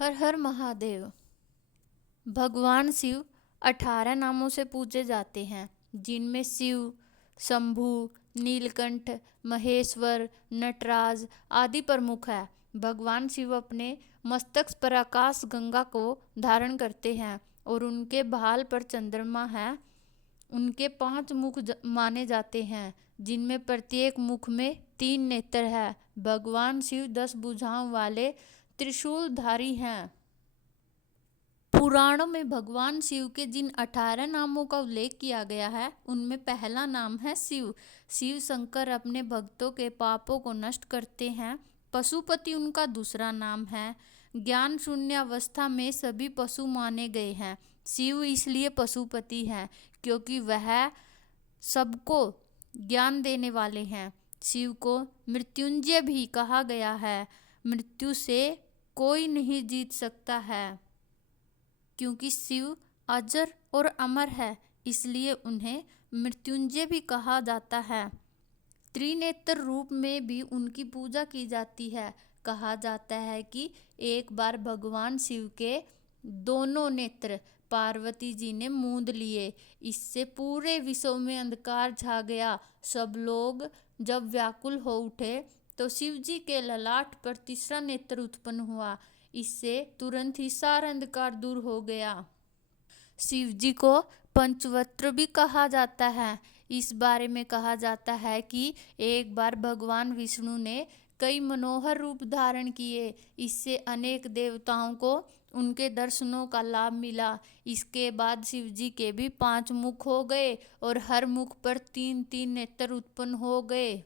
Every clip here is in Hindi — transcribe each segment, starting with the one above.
हर हर महादेव। भगवान शिव 18 नामों से पूजे जाते हैं, जिनमें शिव, शंभु, नीलकंठ, महेश्वर, नटराज आदि प्रमुख है। भगवान शिव अपने मस्तक पर आकाश गंगा को धारण करते हैं और उनके भाल पर चंद्रमा है। उनके 5 मुख माने जाते हैं, जिनमें प्रत्येक मुख में 3 नेत्र है। भगवान शिव 10 भुजाओं वाले त्रिशूलधारी हैं। पुराणों में भगवान शिव के जिन 18 नामों का उल्लेख किया गया है, उनमें पहला नाम है शिव। शिव शंकर अपने भक्तों के पापों को नष्ट करते हैं। पशुपति उनका दूसरा नाम है। ज्ञान शून्य अवस्था में सभी पशु माने गए हैं। शिव इसलिए पशुपति हैं क्योंकि वह सबको ज्ञान देने वाले हैं। शिव को मृत्युंजय भी कहा गया है। मृत्यु से कोई नहीं जीत सकता है, क्योंकि शिव अजर और अमर है, इसलिए उन्हें मृत्युंजय भी कहा जाता है। त्रिनेत्र रूप में भी उनकी पूजा की जाती है। कहा जाता है कि एक बार भगवान शिव के दोनों नेत्र पार्वती जी ने मूंद लिए। इससे पूरे विश्व में अंधकार छा गया। सब लोग जब व्याकुल हो उठे तो शिव जी के ललाट पर तीसरा नेत्र उत्पन्न हुआ। इससे तुरंत ही सारा अंधकार दूर हो गया। शिव जी को पंचवक्त्र भी कहा जाता है। इस बारे में कहा जाता है कि एक बार भगवान विष्णु ने कई मनोहर रूप धारण किए। इससे अनेक देवताओं को उनके दर्शनों का लाभ मिला। इसके बाद शिव जी के भी 5 मुख हो गए और हर मुख पर 3-3 नेत्र उत्पन्न हो गए।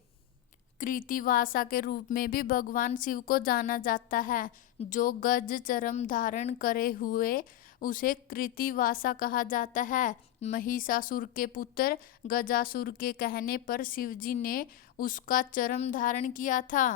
कृतिवासा के रूप में भी भगवान शिव को जाना जाता है। जो गज चर्म धारण करे हुए उसे कृतिवासा कहा जाता है। महिषासुर के पुत्र गजासुर के कहने पर शिवजी ने उसका चर्म धारण किया था।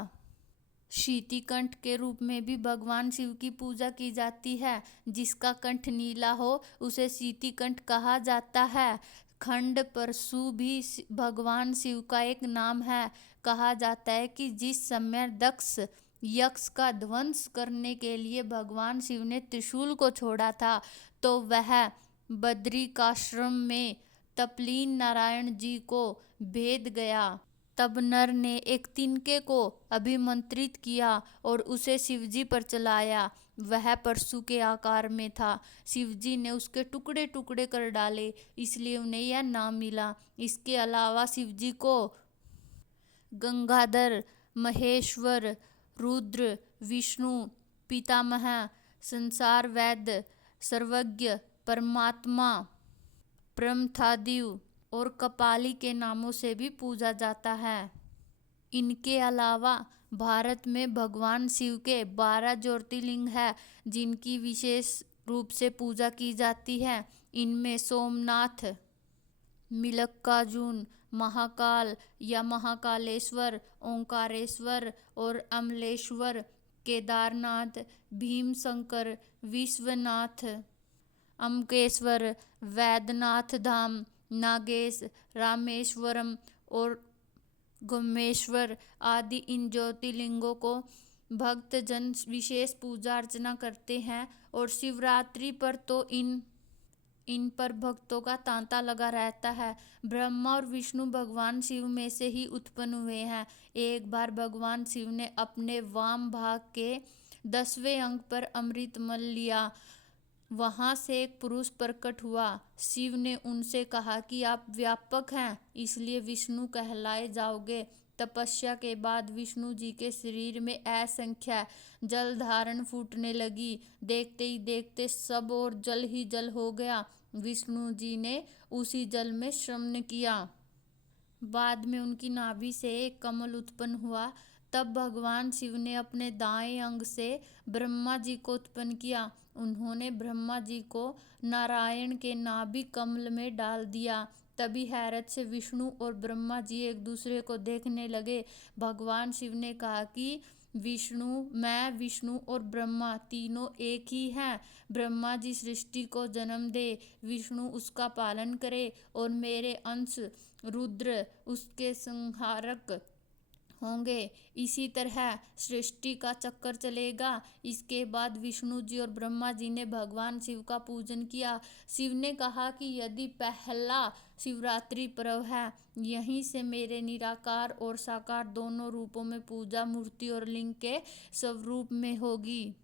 शीतिकंठ के रूप में भी भगवान शिव की पूजा की जाती है। जिसका कंठ नीला हो उसे शीतिकंठ कहा जाता है। खंड परशु भी भगवान शिव का एक नाम है। कहा जाता है कि जिस समय दक्ष यक्ष का ध्वंस करने के लिए भगवान शिव ने त्रिशूल को छोड़ा था, तो वह बद्रिकाश्रम में तपलीन नारायण जी को भेद गया। तब नर ने एक तिनके को अभिमंत्रित किया और उसे शिवजी पर चलाया। वह परशु के आकार में था। शिवजी ने उसके टुकड़े टुकड़े कर डाले, इसलिए उन्हें यह नाम मिला। इसके अलावा शिवजी को गंगाधर, महेश्वर, रुद्र, विष्णु, पितामह, संसार वैद्य, सर्वज्ञ, परमात्मा, प्रमथादिव और कपाली के नामों से भी पूजा जाता है। इनके अलावा भारत में भगवान शिव के 12 ज्योतिर्लिंग है, जिनकी विशेष रूप से पूजा की जाती है। इनमें सोमनाथ, मल्लिकार्जुन, महाकाल या महाकालेश्वर, ओंकारेश्वर और अमलेश्वर, केदारनाथ, भीमशंकर, विश्वनाथ, अम्बकेश्वर, वैद्यनाथ धाम, नागेश, रामेश्वरम और गोमेश्वर आदि इन ज्योतिर्लिंगों को भक्तजन विशेष पूजा अर्चना करते हैं। और शिवरात्रि पर तो इन पर भक्तों का तांता लगा रहता है। ब्रह्मा और विष्णु भगवान शिव में से ही उत्पन्न हुए हैं। एक बार भगवान शिव ने अपने वाम भाग के 10वें अंग पर अमृत मल लिया। वहां से एक पुरुष प्रकट हुआ। शिव ने उनसे कहा कि आप व्यापक हैं, इसलिए विष्णु कहलाए जाओगे। तपस्या के बाद विष्णु जी के शरीर में असंख्य जल धारण फूटने लगी। देखते ही देखते सब और जल ही जल हो गया। विष्णु जी ने उसी जल में श्रमण किया। बाद में उनकी नाभि से एक कमल उत्पन्न हुआ। तब भगवान शिव ने अपने दाएं अंग से ब्रह्मा जी को उत्पन्न किया। उन्होंने ब्रह्मा जी को नारायण के नाभि कमल में डाल दिया। तभी हैरत से विष्णु और ब्रह्मा जी एक दूसरे को देखने लगे। भगवान शिव ने कहा कि मैं विष्णु और ब्रह्मा तीनों एक ही हैं। ब्रह्मा जी सृष्टि को जन्म दे, विष्णु उसका पालन करे और मेरे अंश रुद्र उसके संहारक होंगे। इसी तरह सृष्टि का चक्कर चलेगा। इसके बाद विष्णु जी और ब्रह्मा जी ने भगवान शिव का पूजन किया। शिव ने कहा कि यदि पहला शिवरात्रि पर्व है, यहीं से मेरे निराकार और साकार दोनों रूपों में पूजा मूर्ति और लिंग के स्वरूप में होगी।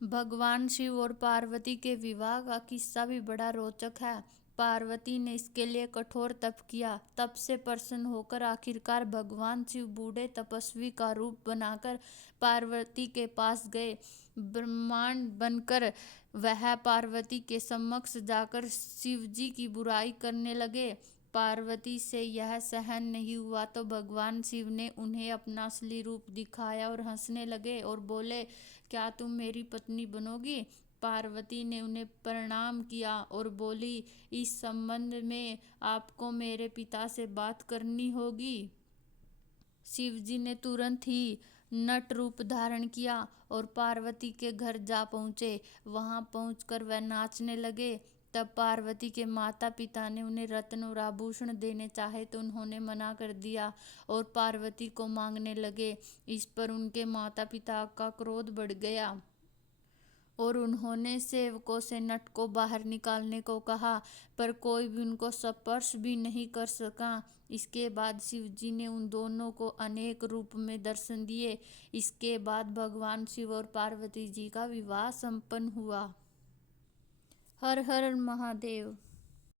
भगवान शिव और पार्वती के विवाह का किस्सा भी बड़ा रोचक है। पार्वती ने इसके लिए कठोर तप किया। तप से प्रसन्न होकर आखिरकार भगवान शिव बूढ़े तपस्वी का रूप बनाकर पार्वती के पास गए। ब्रह्मांड बनकर वह पार्वती के समक्ष जाकर शिव जी की बुराई करने लगे। पार्वती से यह सहन नहीं हुआ तो भगवान शिव ने उन्हें अपना असली रूप दिखाया और हंसने लगे और बोले, क्या तुम मेरी पत्नी बनोगी? पार्वती ने उन्हें प्रणाम किया और बोली, इस संबंध में आपको मेरे पिता से बात करनी होगी। शिव जी ने तुरंत ही नट रूप धारण किया और पार्वती के घर जा पहुँचे। वहां पहुंचकर वह नाचने लगे। तब पार्वती के माता पिता ने उन्हें रत्न और आभूषण देने चाहे तो उन्होंने मना कर दिया और पार्वती को मांगने लगे। इस पर उनके माता पिता का क्रोध बढ़ गया और उन्होंने सेवकों से नट को बाहर निकालने को कहा, पर कोई भी उनको स्पर्श भी नहीं कर सका। इसके बाद शिव जी ने उन दोनों को अनेक रूप में दर्शन दिए। इसके बाद भगवान शिव और पार्वती जी का विवाह संपन्न हुआ। हर हर महादेव।